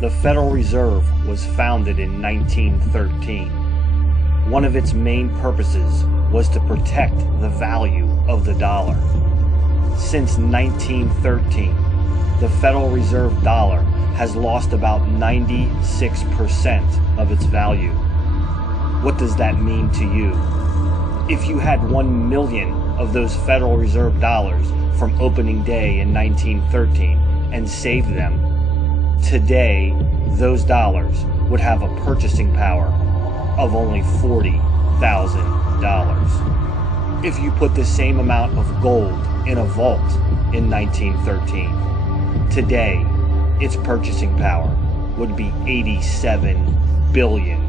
The Federal Reserve was founded in 1913. One of its main purposes was to protect the value of the dollar. Since 1913, the Federal Reserve dollar has lost about 96% of its value. What does that mean to you? If you had 1 million of those Federal Reserve dollars from opening day in 1913 and saved them, today those dollars would have a purchasing power of only $40,000. If you put the same amount of gold in a vault in 1913, today its purchasing power would be $87 billion.